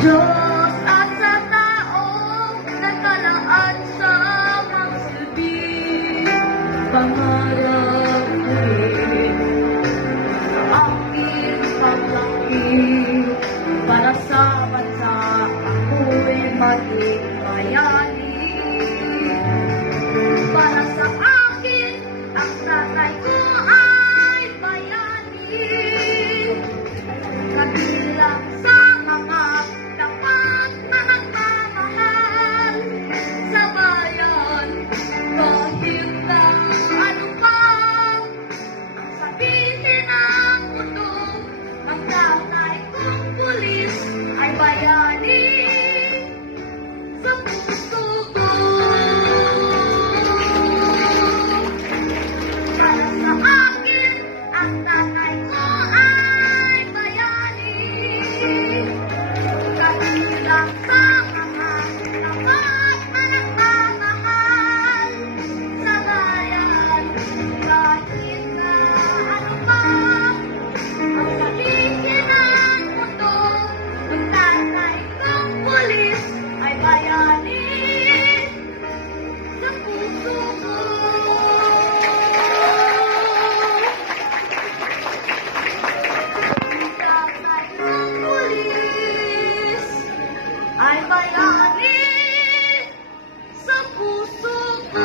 Diyos at sa taong nagkalaan sa magsilbi, pangarap ulit sa aking paglaki, para sa bansa ako'y maging bayani. Para sa akin, ang tatay ko ay bayani, kabilang sa mga dapat na nagmamahal sa bayan. Kahit na ano pa ang sabihin ng mundo, ang tatay kong pulis ay bayani sa puso ko. Para sa akin, ang tatay ko ay bayani, kabilang sa mga tapat na nagmamahal sa bayan. Kahit na ano pa ang sabihin ng mundo, ang tatay kong pulis ay bayani sa puso ko. Ang tatay kong pulis ay bayani sa puso ko.